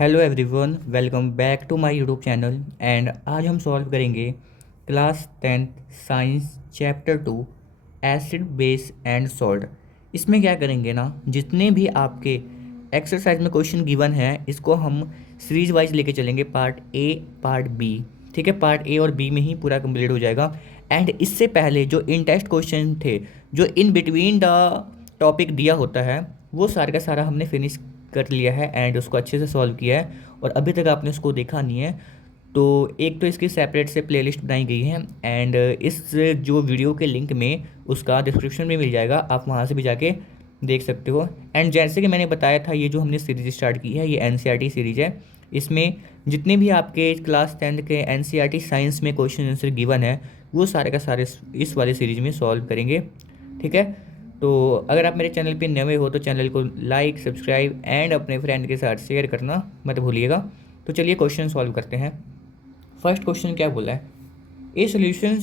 Hello everyone, welcome back to my YouTube channel. And आज हम solve करेंगे class 10th science chapter 2 acid base and salt. इसमें क्या करेंगे ना, जितने भी आपके एक्सरसाइज में क्वेश्चन गिवन है इसको हम सीरीज वाइज लेके चलेंगे, पार्ट ए पार्ट बी। ठीक है, पार्ट ए और बी में ही पूरा कंप्लीट हो जाएगा। एंड इससे पहले जो इन टेस्ट क्वेश्चन थे, जो इन बिटवीन द टॉपिक दिया होता है, वो सारा का सारा हमने फिनिश कर लिया है एंड उसको अच्छे से सॉल्व किया है। और अभी तक आपने उसको देखा नहीं है तो एक तो इसकी सेपरेट से प्लेलिस्ट बनाई गई है एंड इस जो वीडियो के लिंक में उसका डिस्क्रिप्शन में मिल जाएगा, आप वहाँ से भी जाके देख सकते हो। एंड जैसे कि मैंने बताया था, ये जो हमने सीरीज स्टार्ट की है ये एनसीईआरटी सीरीज है। इसमें जितने भी आपके क्लास 10th के एनसीईआरटी साइंस में क्वेश्चन आंसर गिवन है वो सारे का सारे इस वाले सीरीज में सॉल्व करेंगे। ठीक है, तो अगर आप मेरे चैनल पे नए हो तो चैनल को लाइक, सब्सक्राइब एंड अपने फ्रेंड के साथ शेयर करना मत भूलिएगा। तो चलिए क्वेश्चन सॉल्व करते हैं। फर्स्ट क्वेश्चन क्या बोला है, a solution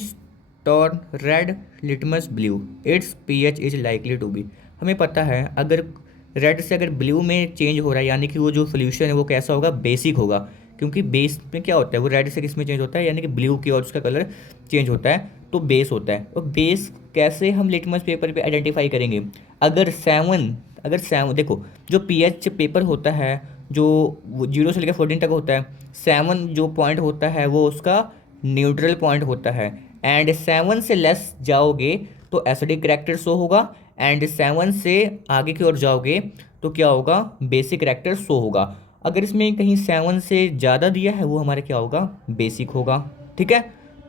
turn red litmus blue, its pH is likely to be. हमें पता है अगर रेड से अगर ब्लू में चेंज हो रहा है यानी कि वो जो सोल्यूशन है वो कैसा होगा, बेसिक होगा। क्योंकि बेस में क्या होता है, वो रेड से किस में चेंज होता है यानी कि ब्लू की, और उसका कलर चेंज होता है तो बेस होता है। और बेस कैसे हम लिटमस पेपर पे आइडेंटिफाई करेंगे, अगर सेवन देखो, जो पीएच पेपर होता है जो 0 से लेकर 14 तक होता है, 7 जो पॉइंट होता है वो उसका न्यूट्रल पॉइंट होता है। एंड 7 से लेस जाओगे तो एसिडिक करेक्टर शो होगा, एंड 7 से आगे की ओर जाओगे तो क्या होगा, बेसिक करेक्टर शो होगा। अगर इसमें कहीं 7 से ज़्यादा दिया है वो हमारे क्या होगा, बेसिक होगा। ठीक है,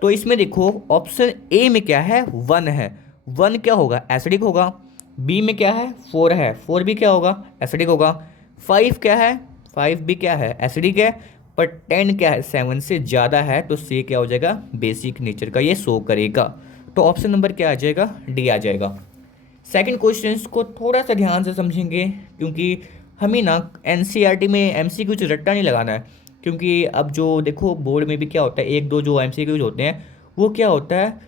तो इसमें देखो ऑप्शन ए में क्या है, 1 है, 1 क्या होगा, एसिडिक होगा। बी में क्या है, 4 है, 4 भी क्या होगा, एसिडिक होगा। 5 क्या है, 5 भी क्या है, एसिडिक है। पर 10 क्या है, 7 से ज़्यादा है तो सी क्या हो जाएगा, बेसिक नेचर का ये शो करेगा। तो ऑप्शन नंबर क्या आ जाएगा, डी आ जाएगा। सेकंड क्वेश्चन को थोड़ा सा ध्यान से समझेंगे क्योंकि हमें ना एनसीईआरटी में एमसीक्यू कुछ रट्टा नहीं लगाना है। क्योंकि अब जो देखो बोर्ड में भी क्या होता है, एक दो जो एमसीक्यूज होते हैं वो क्या होता है,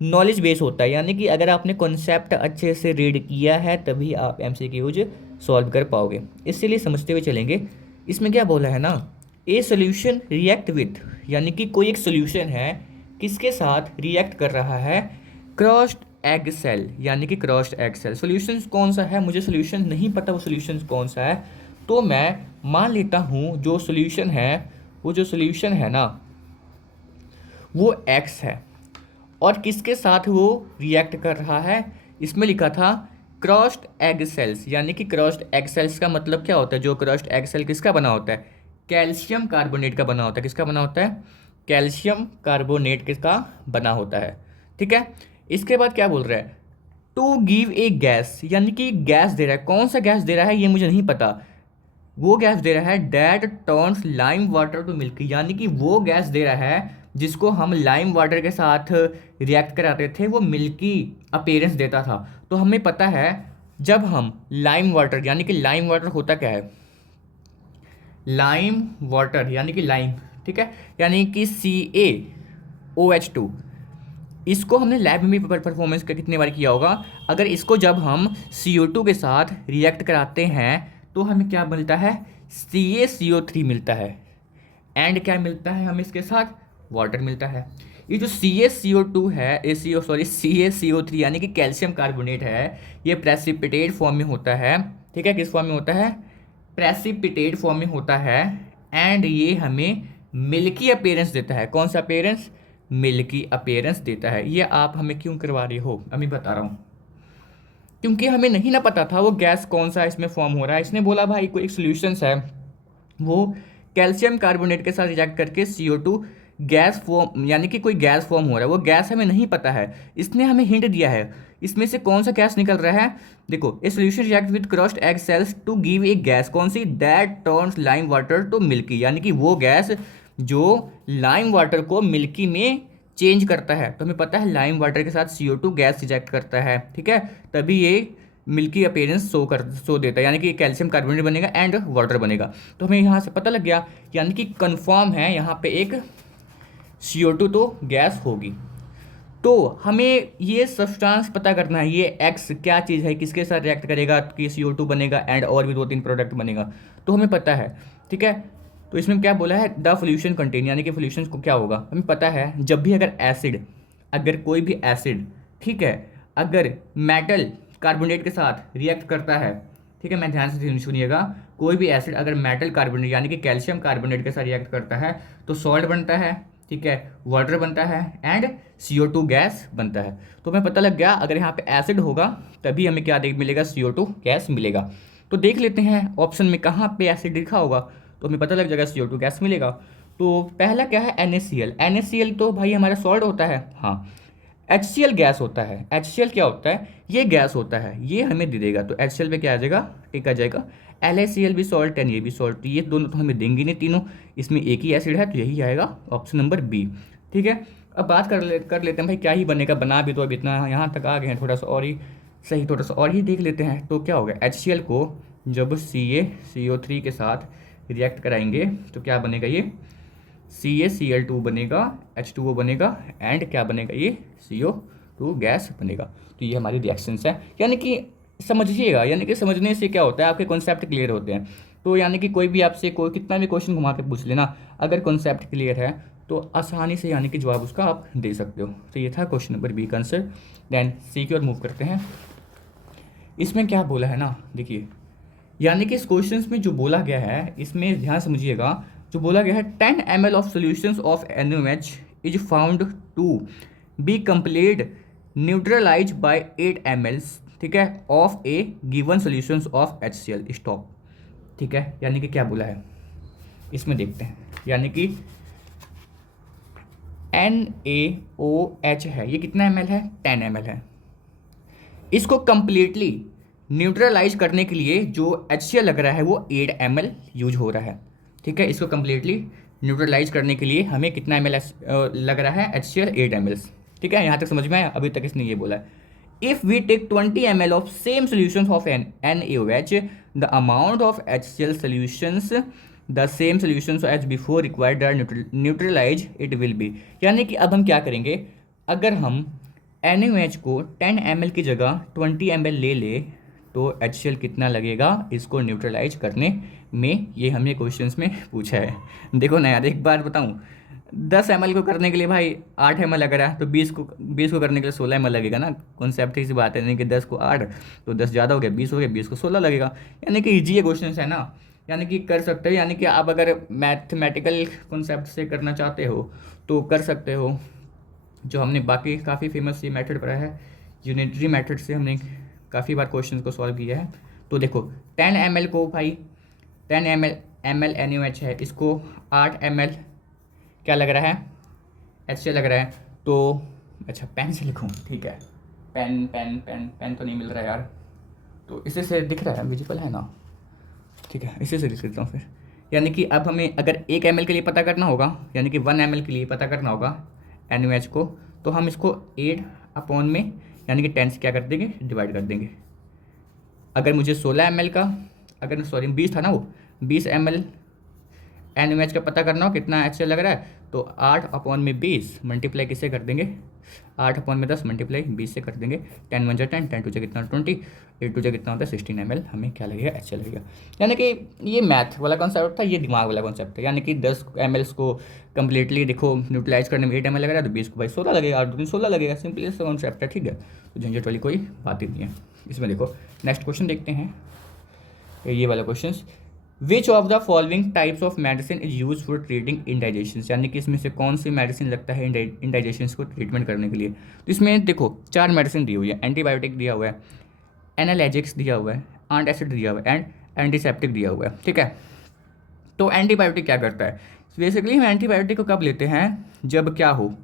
नॉलेज बेस होता है। यानी कि अगर आपने कॉन्सेप्ट अच्छे से रीड किया है तभी आप एमसीक्यूज सॉल्व कर पाओगे, इसीलिए समझते हुए चलेंगे। इसमें क्या बोला है ना, ए सोल्यूशन रिएक्ट विथ, यानी कि कोई एक सोल्यूशन है किसके साथ रिएक्ट कर रहा है, क्रॉस्ड एग सेल, यानी कि क्रॉस्ड एग सेल। सोल्यूशन कौन सा है, मुझे सोल्यूशन नहीं पता वो सोल्यूशन कौन सा है, तो मैं मान लेता हूँ जो सोल्यूशन है, वो जो सोल्यूशन है ना वो एक्स है। और किसके साथ वो रिएक्ट कर रहा है, इसमें लिखा था क्रॉस्ड एग सेल्स, यानी कि क्रॉस्ड एग सेल्स का मतलब क्या होता है, जो क्रॉस्ड एग सेल किसका बना होता है, कैल्शियम कार्बोनेट का बना होता है। किसका बना होता है, कैल्शियम कार्बोनेट किसका बना होता है। ठीक है, इसके बाद क्या बोल रहा है, टू गिव ए गैस, यानी कि गैस दे रहा है। कौन सा गैस दे रहा है ये मुझे नहीं पता, वो गैस दे रहा है that turns lime water to milk, यानी कि वो गैस दे रहा है जिसको हम लाइम वाटर के साथ रिएक्ट कराते थे वो मिल्की अपीयरेंस देता था। तो हमें पता है जब हम लाइम वाटर, यानी कि लाइम वाटर होता क्या है, लाइम वाटर यानी कि लाइम, ठीक है, यानी कि CaOH2, इसको हमने लैब में भी परफॉर्मेंस का कितने बार किया होगा। अगर इसको जब हम CO2 के साथ रिएक्ट कराते हैं तो हमें क्या मिलता है, CaCO3 मिलता है। एंड क्या मिलता है हमें इसके साथ, वाटर मिलता है। ये जो CaCO2 है, CaCO3 यानी कि कैल्शियम कार्बोनेट है, ये प्रेसिपिटेट फॉर्म में होता है। ठीक है, किस फॉर्म में होता है, प्रेसिपिटेट फॉर्म में होता है। एंड ये हमें मिल्की अपीयरेंस देता है। कौन सा अपीयरेंस, मिल्की अपीयरेंस देता है। ये आप हमें क्यों करवा रहे हो, अभी बता रहा हूँ। क्योंकि हमें नहीं ना पता था वो गैस कौन सा इसमें फॉर्म हो रहा है। इसने बोला भाई कोई एक सोल्यूशंस है, वो कैल्शियम कार्बोनेट के साथ रिएक्ट करके CO2 गैस फॉर्म, यानी कि कोई गैस फॉर्म हो रहा है, वो गैस हमें नहीं पता है। इसने हमें हिंट दिया है इसमें से कौन सा गैस निकल रहा है। देखो, a solution react with crushed egg shells to give a gas, कौन सी, that turns lime water to milky, यानी कि वो गैस जो लाइम वाटर को मिल्की में चेंज करता है। तो हमें पता है लाइम वाटर के साथ CO2 गैस रिजेक्ट करता है। ठीक है, तभी ये मिल्की अपीयरेंस शो देता है, यानी कि कैल्शियम कार्बोनेट बनेगा एंड वाटर बनेगा। तो हमें यहाँ से पता लग गया, यानी कि कंफर्म है यहाँ पे एक CO2 तो गैस होगी। तो हमें ये सब्सटेंस पता करना है, ये एक्स क्या चीज़ है, किसके साथ रिएक्ट करेगा कि CO2 बनेगा एंड और भी 2-3 प्रोडक्ट बनेगा, तो हमें पता है। ठीक है, तो इसमें क्या बोला है, द सोल्यूशन कंटेन, यानी कि सोल्यूशन को क्या होगा, हमें पता है जब भी अगर एसिड, अगर कोई भी एसिड, ठीक है, अगर मेटल कार्बोनेट के साथ रिएक्ट करता है, ठीक है, मैं ध्यान से सुनिएगा, कोई भी एसिड अगर मेटल कार्बोनेट यानी कि कैल्शियम कार्बोनेट के साथ रिएक्ट करता है तो सॉल्ट बनता है, ठीक है, वाटर बनता है एंड CO2 गैस बनता है। तो हमें पता लग गया अगर यहाँ पे एसिड होगा तभी हमें क्या देख मिलेगा, CO2 गैस मिलेगा। तो देख लेते हैं ऑप्शन में कहाँ पे एसिड लिखा होगा, तो हमें पता लग जाएगा CO2 गैस मिलेगा। तो पहला क्या है, NaCl। NaCl तो भाई हमारा सॉल्ट होता है, हाँ। HCl गैस होता है। HCl क्या होता है, ये गैस होता है, ये हमें दे देगा। तो HCl पे क्या आ जाएगा, टिक आ जाएगा। LaCl भी सॉल्ट एंड ये भी सॉल्ट, तो ये दोनों तो हमें देंगे नहीं तीनों, इसमें एक ही एसिड है, तो यही आएगा ऑप्शन नंबर बी, ठीक है। अब बात कर लेते हैं भाई क्या ही बनेगा, बना भी तो अब इतना यहाँ तक आ गए हैं, थोड़ा सा और ही सही, थोड़ा सा और ही देख लेते हैं। तो क्या होगा, HCl को जब CaCO3 के साथ रिएक्ट कराएंगे तो क्या बनेगा, ये CaCl2 बनेगा, H2O बनेगा एंड क्या बनेगा, ये CO2 गैस बनेगा। तो ये हमारी रिएक्शंस है, यानी कि समझिएगा, यानी कि समझने से क्या होता है, आपके कॉन्सेप्ट क्लियर होते हैं। तो यानी कि कोई भी आपसे कोई कितना भी क्वेश्चन घुमा के पूछ लेना, अगर कॉन्सेप्ट क्लियर है तो आसानी से यानी कि जवाब उसका आप दे सकते हो। तो ये था क्वेश्चन नंबर बी का आंसर। देन सी की ओर मूव करते हैं। इसमें क्या बोला है ना, देखिए, यानी कि इस क्वेश्चन में जो बोला गया है इसमें ध्यान समझिएगा, जो बोला गया है 10 ml of solutions of NaOH is found to be complete neutralise by 8 ml, ठीक है, of a given solutions of HCl stop, ठीक है। यानी कि क्या बोला है इसमें देखते हैं, यानी कि NaOH है, ये कितना ml है, 10 ml है। इसको कंप्लीटली न्यूट्रलाइज करने के लिए जो HCl लग रहा है वो 8 ml यूज हो रहा है, ठीक है। इसको कंप्लीटली न्यूट्रलाइज करने के लिए हमें कितना ml लग रहा है, HCl 8 ml, ठीक है। यहाँ तक समझ में आया, अभी तक इसने ये बोला है, if we take 20 ml of same solutions of NaOH the amount of HCl solutions the same solutions as before required are neutralise it will be. यानी कि अब हम क्या करेंगे, अगर हम NaOH को 10 ml की जगह 20 ml ले ले तो HCl कितना लगेगा इसको न्यूट्रलाइज करने में, ये हमें क्वेश्चंस में पूछा है। देखो ना यार, एक बात बताऊं, 10 ml को करने के लिए भाई 8 ml लग रहा है, तो 20 को करने के लिए 16 ml लगेगा ना। कॉन्सेप्ट ही सी बात है, नहीं कि 10 को 8 तो 10 ज़्यादा हो गया, 20 हो गया, 20 को 16 लगेगा। यानी कि ईजी है क्वेश्चन है ना, यानी कि कर सकते हो। यानी कि आप अगर मैथमेटिकल कॉन्सेप्ट से करना चाहते हो तो कर सकते हो, जो हमने बाकी काफ़ी फेमस ये मेथड पढ़ा है, यूनिटरी मेथड से हमने काफ़ी बार क्वेश्चन को सॉल्व किया है। तो देखो 10 ml को भाई 10 ml NaOH है, इसको 8 ml क्या लग रहा है, HCl लग रहा है। तो अच्छा पेन से लिखूँ, ठीक है, पेन पेन पेन पेन तो नहीं मिल रहा है यार, तो इसी से दिख रहा है, विजिबल है ना, ठीक है, इसी से लिख देता हूँ फिर। यानी कि अब हमें अगर 1 ml के लिए पता करना होगा, यानी कि 1 ml के लिए पता करना होगा NaOH को, तो हम इसको 8 अपॉन में यानी कि 10 से क्या कर देंगे, डिवाइड कर देंगे। अगर मुझे 16 ml का, अगर सॉरी 20 था ना वो, 20 ml NaOH का पता करना हो कितना HCl लग रहा है, तो 8 अपॉन में 20 मल्टीप्लाई किससे कर देंगे, 8 अपॉन में 10 मल्टीप्लाई 20 से कर देंगे। 10 1 जा 10, 10 2 जा कितना 20, 8 2 जा कितना होता है 16 ml हमें क्या लगेगा, HCl लगेगा। यानी कि ये मैथ वाला कॉन्सेप्ट था, ये दिमाग वाला कॉन्सेप्ट है। यानी कि 10 ml को कंप्लीटली देखो न्यूट्रलाइज करने में 8 ml लग रहा है, तो 20 को भाई 16 लगेगा, 8 2 16 लगेगा, सिंपली सा कॉन्सेप्ट है, ठीक है। तो झंझट वाली कोई बात ही नहीं है इसमें। देखो नेक्स्ट क्वेश्चन देखते हैं, ये वाला question, which of the following types of medicine is use for treating indigestion, यानी कि इसमें से कौन सी मेडिसिन लगता है इंडाइजेशन को ट्रीटमेंट करने के लिए। तो इसमें देखो 4 मेडिसिन दी हुई है, एंटीबायोटिक दिया हुआ है, एनाल्जेसिक्स दिया हुआ है, एंटासिड दिया हुआ है एंड एंटीसेप्टिक दिया हुआ है, ठीक है। तो एंटीबायोटिक क्या करता है, बेसिकली हम एंटीबायोटिक को कब लेते हैं, जब क्या हो,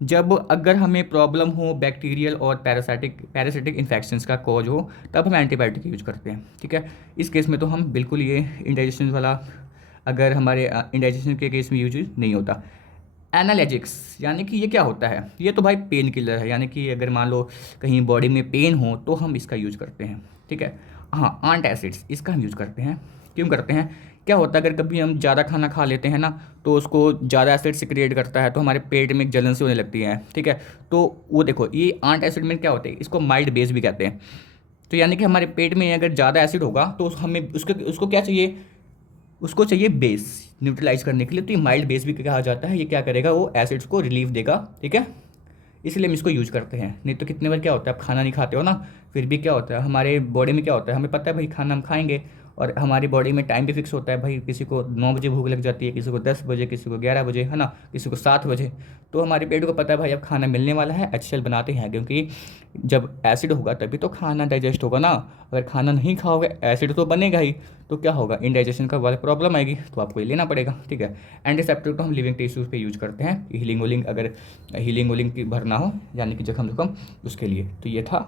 जब अगर हमें प्रॉब्लम हो बैक्टीरियल और पैरासिटिक इन्फेक्शंस का कॉज हो, तब हम एंटीबायोटिक यूज करते हैं, ठीक है। इस केस में तो हम बिल्कुल ये इंडाइजेशन वाला, अगर हमारे इंडाइजेशन के केस में यूज नहीं होता। एनाल्जेसिक्स यानी कि ये क्या होता है, ये तो भाई पेन किलर है, यानी कि अगर मान लो कहीं बॉडी में पेन हो तो हम इसका यूज करते हैं, ठीक है। हाँ, एंटासिड्स इसका हम यूज़ करते हैं, क्यों करते हैं, क्या होता है अगर कभी हम ज़्यादा खाना खा लेते हैं ना, तो उसको ज़्यादा एसिड सिक्रिएट करता है, तो हमारे पेट में जलन से होने लगती है, ठीक है। तो वो देखो ये एंटासिड में क्या होते हैं, इसको माइल्ड बेस भी कहते हैं। तो यानी कि हमारे पेट में अगर ज़्यादा एसिड होगा तो हमें उसको क्या चाहिए, उसको चाहिए बेस न्यूट्रलाइज करने के लिए, तो ये माइल्ड बेस भी कहा जाता है। ये क्या करेगा, वो एसिड्स को रिलीफ देगा, ठीक है, इसलिए हम इसको यूज़ करते हैं। नहीं तो कितने बार क्या होता है, आप खाना नहीं खाते हो ना, फिर भी क्या होता है हमारे बॉडी में, क्या होता है हमें पता है भाई खाना हम खाएंगे, और हमारी बॉडी में टाइम भी फिक्स होता है भाई, किसी को 9 बजे भूख लग जाती है, किसी को 10 बजे, किसी को 11 बजे, है ना, किसी को 7 बजे। तो हमारे पेट को पता है भाई अब खाना मिलने वाला है, HCl बनाते हैं, क्योंकि जब एसिड होगा तभी तो खाना डाइजेस्ट होगा ना। अगर खाना नहीं खाओगे एसिड तो बनेगा ही, तो क्या होगा, इंडाइजेशन का वाला प्रॉब्लम आएगी, तो आपको ये लेना पड़ेगा, ठीक है। एंटीसेप्टिक तो हम लिविंग टिश्यूज़ पे यूज करते हैं, हीलिंग वोलिंग, अगर हीलिंग वोलिंग की भरना हो यानी कि जख्म जुख्म, उसके लिए। तो ये था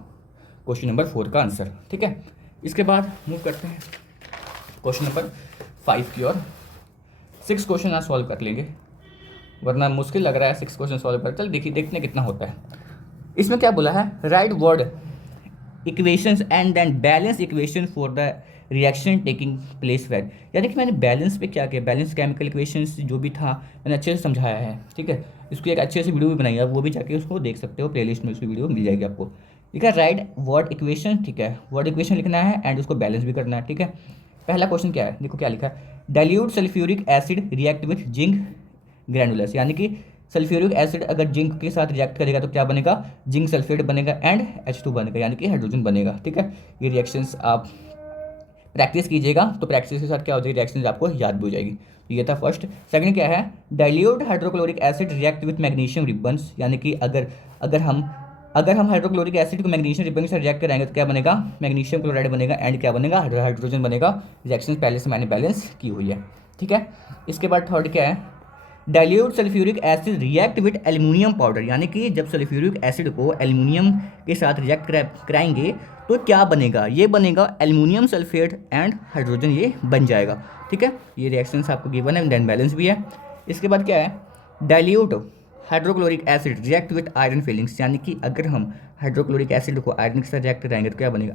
क्वेश्चन नंबर 4 का आंसर, ठीक है। इसके बाद मूव करते हैं क्वेश्चन नंबर 5 की ओर। 6 क्वेश्चन आज सॉल्व कर लेंगे, वरना मुश्किल लग रहा है 6 क्वेश्चन सॉल्व कर। चल देखिए, देखते हैं कितना होता है। इसमें क्या बोला है, write word equations and then balance equation for the reaction taking place where. यानी कि मैंने बैलेंस पे क्या किया, बैलेंस केमिकल इक्वेशंस जो भी था मैंने अच्छे से समझाया है, ठीक है। इसकी एक अच्छे से वीडियो भी बनाई है, आप वो भी जाके उसको देख सकते हो, प्लेलिस्ट में उसकी वीडियो मिल जाएगी आपको, ठीक है। राइट वर्ड इक्वेशन, ठीक है, वर्ड इक्वेशन लिखना है एंड उसको बैलेंस भी करना है, ठीक है। पहला क्वेश्चन क्या है, देखो क्या लिखा है, dilute sulphuric acid react with zinc granules, यानी कि सल्फ्यूरिक एसिड अगर जिंक के साथ रिएक्ट करेगा तो क्या बनेगा, जिंक सल्फेट बनेगा एंड H2 बनेगा, यानी कि हाइड्रोजन बनेगा, ठीक है। ये रिएक्शंस आप प्रैक्टिस कीजिएगा, तो प्रैक्टिस के साथ क्या हो जाएगी, रिएक्शंस आपको याद भी हो जाएगी। तो ये था फर्स्ट। सेकंड क्या है, dilute hydrochloric acid react with magnesium ribbons, यानी कि अगर हम हाइड्रोक्लोरिक एसिड को मैग्नीशियम रिबन के साथ रिएक्ट कराएंगे तो क्या बनेगा, मैग्नीशियम क्लोराइड बनेगा एंड क्या बनेगा, हाइड्रोजन बनेगा। रिएक्शन पहले से मैंने बैलेंस की हुई है, ठीक है। इसके बाद थर्ड क्या है, dilute sulphuric acid react with aluminium powder, यानी कि जब सल्फ्यूरिक एसिड को एल्यूमिनियम के साथ रिएक्ट कराएंगे तो क्या बनेगा, ये बनेगा एल्यूमिनियम सल्फेट एंड हाइड्रोजन, ये बन जाएगा, ठीक है। ये रिएक्शंस आपको गिवन है, देन बैलेंस भी है। इसके बाद क्या है, dilute hydrochloric acid react with iron filings, यानी कि अगर हम हाइड्रोक्लोरिक एसिड को आयरन के साथ रिएक्ट कराएंगे तो क्या बनेगा,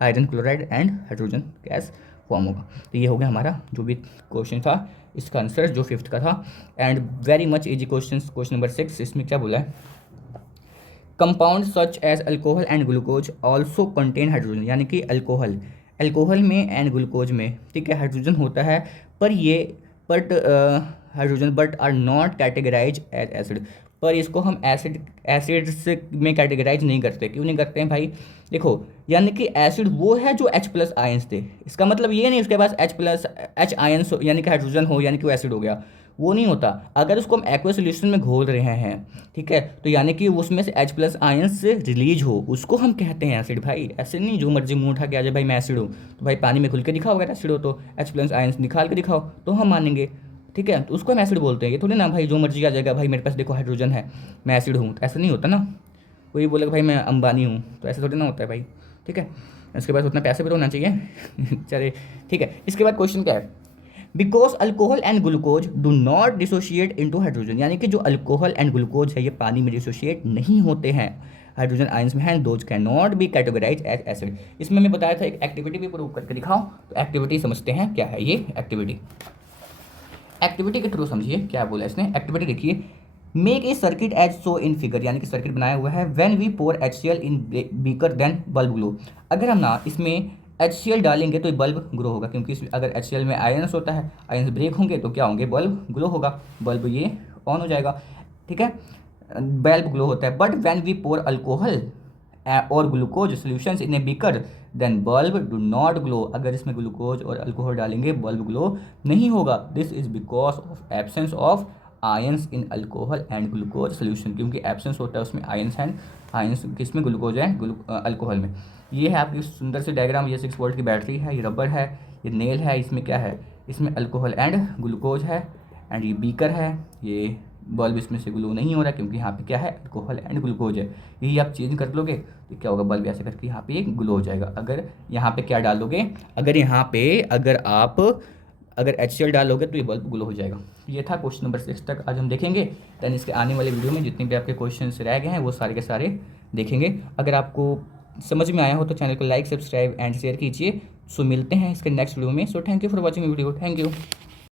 iron chloride and hydrogen gas form होगा। तो ये हो गया हमारा जो भी क्वेश्चन था, इसका आंसर जो 5th का था। And very much easy question, question number 6। इसमें क्या बोला है, compound such as alcohol and glucose also contain hydrogen, यानी कि अल्कोहल में एंड ग्लूकोज में, ठीक है, हाइड्रोजन होता है, पर but hydrogen but are not categorise as acid, पर इसको हम एसिड्स में कैटेगराइज नहीं करते। क्यों नहीं करते हैं भाई, देखो, यानी कि एसिड वो है जो H+ आयंस दे, इसका मतलब ये नहीं उसके पास H आयंस यानी कि हाइड्रोजन हो यानी कि वो एसिड हो गया, वो नहीं होता। अगर उसको हम एक्वा सोल्यूशन में घोल रहे हैं, ठीक है, तो यानी कि उसमें से H+ आयंस रिलीज हो, उसको हम कहते हैं एसिड। भाई ऐसे नहीं जो मर्जी मुँह उठा के आ जाए भाई मैं एसिड हूँ, तो भाई पानी में खुल के दिखाओ, अगर एसिड हो तो H+ आयंस निकाल के दिखाओ तो हम मानेंगे, ठीक है। तो उसको हम एसिड बोलते हैं। ये थोड़ी ना भाई जो मर्जी आ जाएगा, भाई मेरे पास देखो हाइड्रोजन है मैं एसिड हूँ, तो ऐसा नहीं होता ना। कोई बोलेगा भाई मैं अंबानी हूँ, तो ऐसे थोड़ी ना होता है भाई, ठीक है। इसके पास उतना पैसे भी तो होना चाहिए चलिए, ठीक है। इसके बाद क्वेश्चन क्या है, because alcohol and glucose do not dissociate into hydrogen, यानी कि जो अल्कोहल एंड ग्लूकोज है ये पानी में डिसोशिएट नहीं होते हैं, हाइड्रोजन आयंस में हैं, those can not be categorise as acid. इसमें मैं बताया था एक एक्टिविटी भी प्रूव करके दिखाओ, तो एक्टिविटी समझते हैं क्या है ये एक्टिविटी के थ्रू समझिए क्या बोला इसने। एक्टिविटी देखिए, make a circuit as so in figure, यानी कि सर्किट बनाया हुआ है, when we pour HCl in beaker then bulb glow. अगर हम ना इसमें HCl डालेंगे तो बल्ब ग्लो होगा, क्योंकि अगर HCl में आयंस होता है, आयंस ब्रेक होंगे तो क्या होंगे, बल्ब ग्लो होगा, बल्ब ये ऑन हो जाएगा, ठीक है, बल्ब ग्लो होता है। But when we pour alcohol और glucose solutions in a beaker then bulb do not glow, अगर इसमें ग्लूकोज और अल्कोहल डालेंगे बल्ब ग्लो नहीं होगा। This is because of absence of ions in alcohol and glucose solution, क्योंकि absence होता है उसमें आयंस किसमें, ग्लूकोज है अल्कोहल में। ये है आपकी सुंदर सी डायग्राम, ये 6 वोल्ट की बैटरी है, ये रबर है, ये नेल है, इसमें क्या है, इसमें अल्कोहल एंड ग्लूकोज है, एंड ये बीकर है, ये बल्ब इसमें से ग्लो नहीं हो रहा क्योंकि यहाँ पे क्या है, अल्कोहल एंड ग्लूकोज है। यही आप चेंज कर लोगे तो क्या होगा, बल्ब ऐसे करके यहाँ पे एक ग्लो हो जाएगा। अगर यहाँ पे क्या डालोगे, अगर HCl डालोगे तो ये बल्ब ग्लो हो जाएगा। ये था क्वेश्चन नंबर 6 तक आज हम देखेंगे। दैन इसके आने वाले वीडियो में जितने भी आपके क्वेश्चन रह गए हैं वो सारे के सारे देखेंगे। अगर आपको समझ में आया हो तो चैनल को लाइक, सब्सक्राइब एंड शेयर कीजिए। सो मिलते हैं इसके नेक्स्ट वीडियो में। So thank you for watching video, thank you.